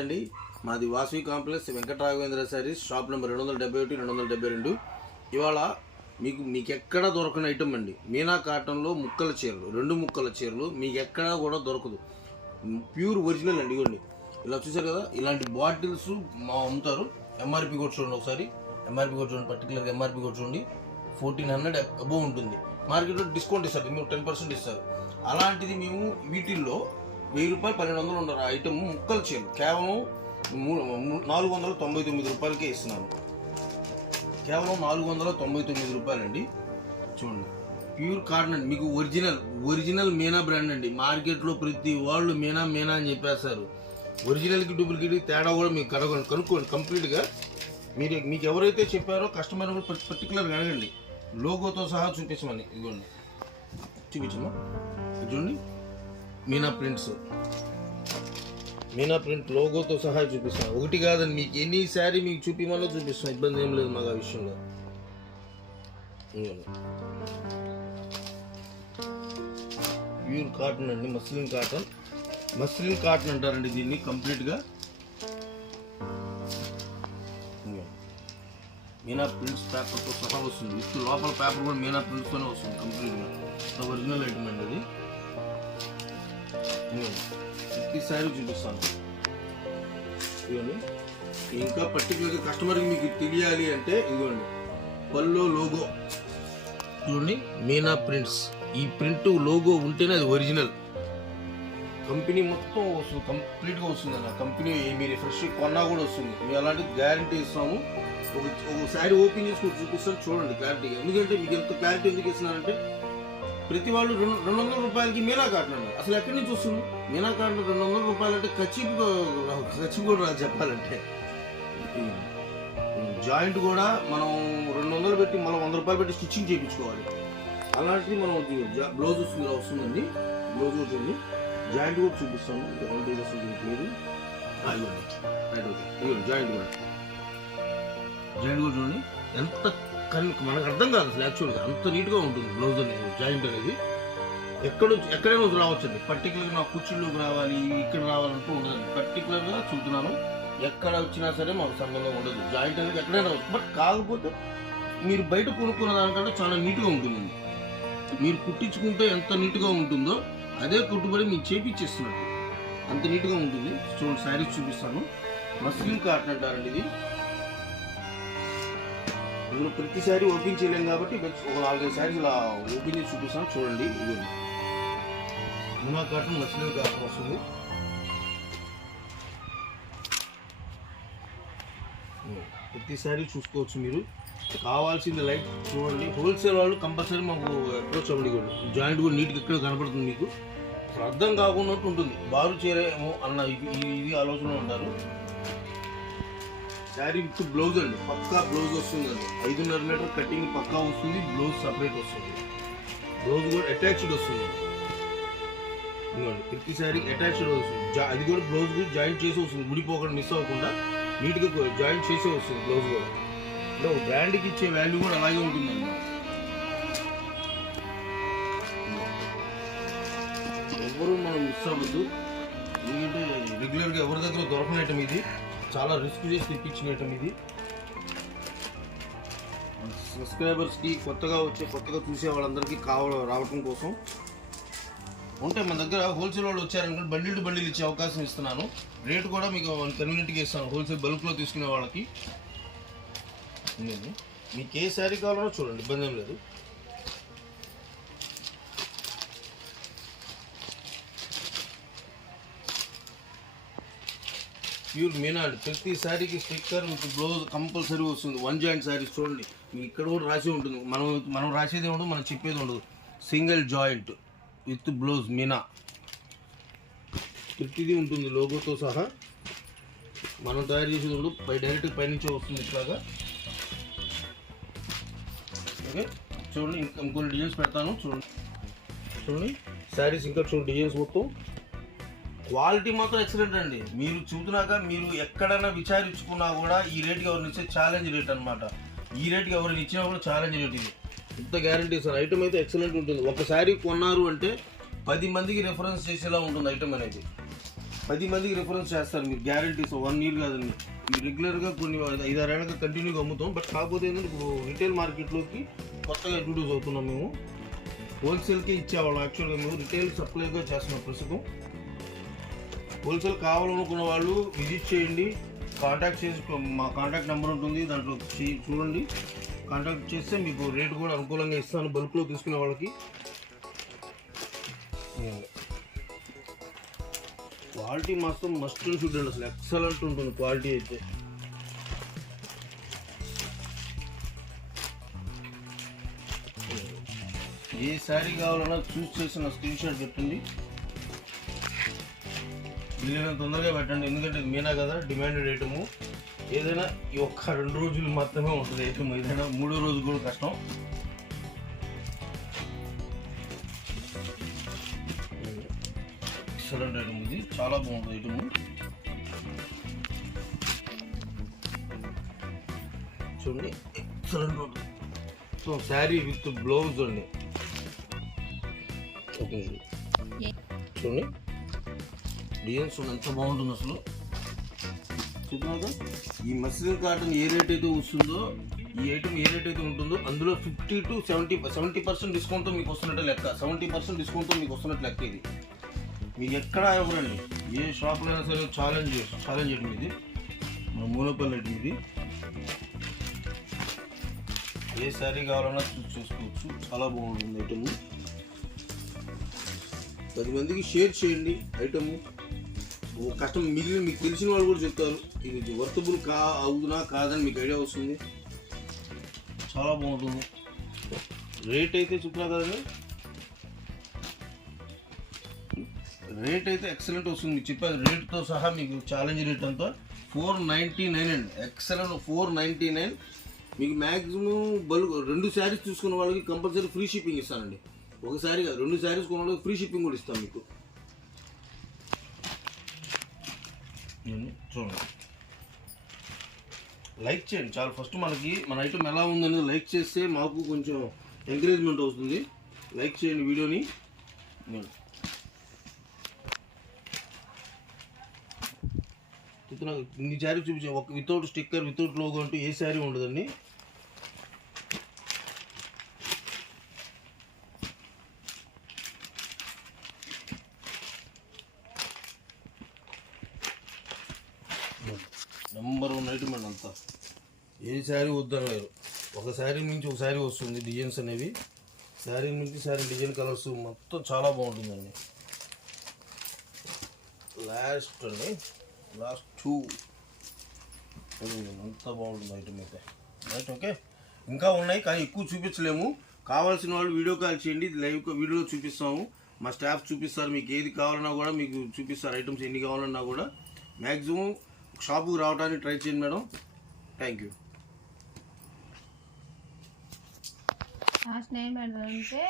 అండి మాది Vasavi complex Venkataraghavendra sarees shop number 271 272. ఇవాళ మీకు ఎక్కడ దొరకని ఐటమ్ అండి. మీనా కాటన్లో ముక్కల చీరలు, 2 ముక్కల చీరలు మీకు ఎక్కడా కూడా దొరకదు. ప్యూర్ ఒరిజినల్ అండి. ఇవ్వండి, ఇలా చూసారు కదా, ఇలాంటి బాటిల్స్ అమ్ముతారు. ఎంఆర్పి కూడా చూడండి, ఒకసారి ఎంఆర్పి కూడా చూడండి, పర్టికులర్గా ఎంఆర్పి కూడా చూడండి. 1400 అబోవ్ ఉంటుంది. మార్కెట్లో డిస్కౌంట్ ఇస్తారు, మీరు 10% ఇస్తారు. అలాంటిది మేము వీటిల్లో 1000 రూపాయలు 1200 ఉండరు ఐటమ్ ముక్కల చీరలు కేవలం 499 రూపాయలకే ఇస్తున్నాను. కేవలం 499 రూపాయలండి. చూడండి, ప్యూర్ కాటన్ అండి. మీకు ఒరిజినల్ మీనా బ్రాండ్ అండి. మార్కెట్లో ప్రతి వాళ్ళు మీనా అని చెప్పేస్తారు. ఒరిజినల్కి డూప్లికేట్కి తేడా కూడా మీకు కనుక్కోండి కంప్లీట్గా. మీకు ఎవరైతే చెప్పారో కస్టమర్ పర్టికులర్గా అడగండి. లోగోతో సహా చూపించమని. ఇదిగోండి, చూపించమ్మా. చూడండి, మీనా ప్రింట్ లోగోతో సహా చూపిస్తాను. ఒకటి కాదండి, మీకు ఎన్ని శారీ మీకు చూపించమన్నా చూపిస్తాను. ఇబ్బంది ఏం లేదు మాకు ఆ విషయంలో. ప్యూర్ కాటన్ అండి, మస్లిన్ కాటన్ అంటారండి దీన్ని కంప్లీట్గా. మీనా ప్రింట్స్ పేపర్తో సహా వస్తుంది. విత్ లోపల పేపర్ కూడా మీనా ప్రింట్స్తోనే వస్తుంది కంప్లీట్గా. ఒరిజినల్ ఐటమ్ అండి అది. ప్రతి శారీ చూపిస్తాను. ఇవ్వండి, ఇంకా పర్టికులర్గా కస్టమర్కి మీకు తెలియాలి అంటే ఇదిగోండి, పల్లో లోగో చూడండి, మీనా ప్రింట్స్. ఈ ప్రింట్ లోగో ఉంటేనే అది ఒరిజినల్. కంపెనీ మొత్తం వస్తుంది, కంప్లీట్గా వస్తుంది అన్న. కంపెనీ మీరు ఫ్రెష్ కొన్నా కూడా వస్తుంది. మేము అలాంటి గ్యారంటీ ఇస్తాము. ఒక శారీ ఓపెన్ చేసుకుని చూపిస్తాను, చూడండి క్లారిటీగా. ఎందుకంటే మీకు ఎంత క్లారిటీ ఎందుకు ఇస్తున్నారంటే, ప్రతి వాళ్ళు 200 రూపాయలకి మీనా కాటన్ అన్నారు. అసలు ఎక్కడి నుంచి వస్తుంది మీనా కాటన్? 200 రూపాయలు అంటే ఖర్చు కూడా చెప్పాలంటే. జాయింట్ కూడా మనం 200 పెట్టి మనం 100 రూపాయలు పెట్టి స్టిచ్చింగ్ చేయించుకోవాలి. అలాంటిది మనం బ్లౌజ్ వస్తుందండి. బ్లౌజ్ ఉంటుంది, జాయింట్ కూడా చూపిస్తాను. లేదు జాయింట్ కూడా చూడండి ఎంత మనకు అర్థం కాదు అసలు. యాక్చువల్గా అంత నీట్గా ఉంటుంది బ్లౌజ్ అనేది, జాయింట్ అనేది. ఎక్కడైనా రావచ్చండి. పర్టికులర్గా నా కుర్చీలోకి రావాలి, ఇక్కడ రావాలంటూ ఉండదండి. పర్టికులర్గా చూస్తున్నాను, ఎక్కడ వచ్చినా సరే మాకు సంబంధం ఉండదు. జాయింట్ అనేది ఎక్కడైనా రావచ్చు. బట్ కాకపోతే మీరు బయట కొనుక్కున్న దానికంటే చాలా నీట్గా ఉంటుందండి. మీరు కుట్టించుకుంటే ఎంత నీట్గా ఉంటుందో అదే కుట్టుబడి మీకు చేపిచ్చేస్తున్నట్టు అంత నీట్గా ఉంటుంది. చూడండి, శారీస్ చూపిస్తాను. మస్లిన్ కాటన్ అంటారండి ఇది. ఇందులో ప్రతి శారీ ఓపెన్ చేయలేం కాబట్టి ఒక 4-5 శారీస్ ఇలా ఓపెన్ చేసి చూపిస్తాను. చూడండి, ఇది మీనా కాటన్, మస్లిన్ కాటన్ వస్తుంది. ప్రతి శారీ చూసుకోవచ్చు మీరు. కావాల్సింది లైట్ చూడండి. హోల్సేల్ వాళ్ళు కంపల్సరీ మాకు అప్రోచ్ అవ్వండి. కూడా జాయింట్ కూడా నీట్గా ఎక్కడ కనపడుతుంది మీకు. అర్థం కాకున్నట్టు ఉంటుంది. బారు చేరేమో అన్న ఇది ఆలోచన ఉంటారు. శారీ విత్ బ్లౌజ్ అండి, పక్కా బ్లౌజ్ వస్తుందండి. 5.5 మీటర్ కటింగ్ పక్కా వస్తుంది. బ్లౌజ్ సపరేట్ వస్తుంది. బ్లౌజ్ కూడా అటాచ్డ్ వస్తుంది. ప్రతి శారీ అటాచ్డ్ వస్తుంది. అది కూడా బ్లౌజ్ కూడా జాయింట్ చేసి వస్తుంది. ముడిపోకుండా మిస్ అవ్వకుండా నీట్గా జాయింట్ చేసే వస్తుంది బ్లౌజ్ కూడా. అంటే బ్రాండ్కి ఇచ్చే వాల్యూ కూడా అలాగే ఉంటుందండి. ఎవరు మనం మిస్ అవ్వద్దు. ఎందుకంటే రెగ్యులర్గా ఎవరి దగ్గర దొరకని ఐటమ్ ఇది. చాలా రిస్క్ చేసి తెప్పించిన ఐటమ్ ఇది. సబ్స్క్రైబర్స్కి కొత్తగా చూసే వాళ్ళందరికీ రావడం కోసం ఉంటే మన దగ్గర హోల్సేల్ వాళ్ళు వచ్చారనుకుంటే బండిల్ టు బండిల్ ఇచ్చే అవకాశం ఇస్తున్నాను. రేటు కూడా మీకు కన్వీనియంట్గా ఇస్తాను. హోల్సేల్ బల్క్లో తీసుకునే వాళ్ళకి. మీకు ఏ శారీ కావాలన్నా చూడండి, ఇబ్బంది ఏం లేదు. ప్యూర్ మీనా అండి. ప్రతి శారీకి స్టిక్కర్ విత్ బ్లౌజ్ కంపల్సరీ వస్తుంది. 1 జాయింట్ శారీస్ చూడండి, మీకు ఇక్కడ కూడా రాసి ఉంటుంది. మనం రాసేది ఉండదు, మనం చెప్పేది ఉండదు. Single joint with blouse Meena ప్రతిదీ ఉంటుంది లోగోతో సహా. మనం తయారు చేసేది ఉండదు, డైరెక్ట్ పైనుంచే వస్తుంది ఇట్లాగా. ఓకే, చూడండి, ఇంకొన్ని డిజైన్స్ పెడతాను. చూడండి శారీస్ ఇంకా చూడండి, డిజైన్స్ మొత్తం. క్వాలిటీ మాత్రం ఎక్సలెంట్ అండి. మీరు చూస్తున్నాక మీరు ఎక్కడైనా విచారించుకున్నా కూడా ఈ రేట్కి ఎవరిని ఇచ్చే ఛాలెంజ్ రేట్ అనమాట. ఈ రేట్కి ఎవరిని ఇచ్చినా కూడా ఛాలెంజ్ రేట్ ఇది. ఇంత గ్యారంటీ సార్. ఐటమ్ అయితే ఎక్సలెంట్ ఉంటుంది. ఒక శారీ కొన్నారు అంటే 10 మందికి రెఫరెన్స్ చేసేలా ఉంటుంది ఐటమ్ అనేది. 10 మందికి రిఫరెన్స్ చేస్తారు మీరు, గ్యారంటీస్ 1 ఇయర్ కాదండి. మీరు రెగ్యులర్గా కొన్ని 5-6 ఏళ్ళగా కంటిన్యూగా అమ్ముతాం. బట్ కాకపోతే ఏంటంటే ఇప్పుడు రిటైల్ మార్కెట్లోకి కొత్తగా ఇంట్రొడ్యూస్ అవుతున్నాం. మేము హోల్సేల్కే ఇచ్చేవాళ్ళం. యాక్చువల్గా మేము రిటైల్ సప్లైగా చేస్తున్నాం ప్రస్తుతం. హోల్సేల్ కావాలనుకున్న వాళ్ళు విజిట్ చేయండి, కాంటాక్ట్ చేసి మా కాంటాక్ట్ నెంబర్ ఉంటుంది, దాంట్లో చూడండి. కాంటాక్ట్ చేస్తే మీకు రేట్ కూడా అనుకూలంగా ఇస్తాను బల్క్లో తీసుకునే వాళ్ళకి. క్వాలిటీ మాత్రం మస్ట్ అండ్ షుడ్ అండి, అసలు ఎక్సలెంట్ ఉంటుంది క్వాలిటీ అయితే. ఏ శారీ కావాలన్నా చూస్ చేసి నా స్క్రీన్ షాట్ పెట్టండి, వీలైనంత తొందరగా పెట్టండి. ఎందుకంటే ఇది మీనా కదా, డిమాండెడ్ ఐటము. ఏదైనా ఈ ఒక్క 2 రోజులు మాత్రమే ఉంటుంది ఐటమ్, ఏదైనా 3వ రోజు కూడా కష్టం. ఎక్సలెంట్ ఐటమ్, ఇది చాలా బాగుంటుంది ఐటమ్. చూడండి ఎక్సలెంట్ ఉంటుంది. సో శారీ విత్ బ్లౌజ్ అండి. చూడండి డిజైన్స్ ఎంత బాగుంటుంది అసలు. చూద్దాం, ఈ మస్లిన్ కాటన్ ఏ రేట్ అయితే వస్తుందో, ఈ ఐటమ్ ఏ రేట్ అయితే ఉంటుందో అందులో 50 to 70% డిస్కౌంట్తో మీకు వస్తున్నట్టు లెక్క. 70% డిస్కౌంట్తో మీకు వస్తున్నట్టు లెక్క. ఇది మీకు ఎక్కడ ఇవ్వరండి, ఏ షాప్లో అయినా సరే ఛాలెంజ్ ఐటమ్ ఇది, మన మూలపల్లి ఐటమ్ ఇది. ఏ శారీ కావాలన్నా చూస్ చేసుకోవచ్చు, చాలా బాగుంటుంది ఐటమ్. 10 మందికి షేర్ చేయండి ఐటమ్. కస్టమర్ మిగిలిన మీకు తెలిసిన వాళ్ళు కూడా చెప్తారు ఇది వర్తబుల్ అవునా కాదని మీకు ఐడియా వస్తుంది. చాలా బాగుంటుంది. రేట్ అయితే చెప్తున్నా కదండి, రేట్ అయితే ఎక్సలెంట్ వస్తుంది. మీకు చెప్పాను రేట్తో సహా మీకు ఛాలెంజ్ రేట్ అంతా 499 అండి. ఎక్సలెంట్ 499. మీకు మ్యాక్సిమం బల్క్ 2 శారీస్ చూసుకున్న వాళ్ళకి కంపల్సరీ ఫ్రీ షిప్పింగ్ ఇస్తానండి. ఒక శారీ కాదు, 2 శారీస్ కొన్న వాళ్ళకి ఫ్రీ షిప్పింగ్ కూడా ఇస్తాను మీకు. చూడండి, లైక్ చేయండి చాలు. ఫస్ట్ మనకి మన ఐటమ్ ఎలా ఉందనేది లైక్ చేస్తే మాకు కొంచెం ఎంకరేజ్మెంట్ అవుతుంది. లైక్ చేయండి వీడియోని. ఇన్ని శారీ చూపించాను, ఒక వితౌట్ స్టిక్కర్ వితౌట్ లోగో అంటూ ఏ శారీ ఉండదండి. నెంబర్ 1 ఐటమ్ అండి అంతా. ఏ శారీ వద్దనలేరు. ఒక శారీ నుంచి ఒక శారీ వస్తుంది డిజైన్స్ అనేవి, శారీ నుంచి శారీ డిజైన్ కలర్స్ మొత్తం చాలా బాగుంటుందండి. లాస్ట్ 2 అంత బాగుంటుంది ఐటమ్ అయితే. Right, okay. ఇంకా ఉన్నాయి కానీ ఎక్కువ చూపించలేము. కావాల్సిన వాళ్ళు వీడియో కాల్ చేయండి, లైవ్ వీడియోలో చూపిస్తాము. మా స్టాఫ్ చూపిస్తారు, మీకు ఏది కావాలన్నా కూడా మీకు చూపిస్తారు. ఐటమ్స్ ఎన్ని కావాలన్నా కూడా మ్యాక్సిమం షాపుకి రావడానికి ట్రై చేయండి madam. Thank you. Last name ఏంటంటే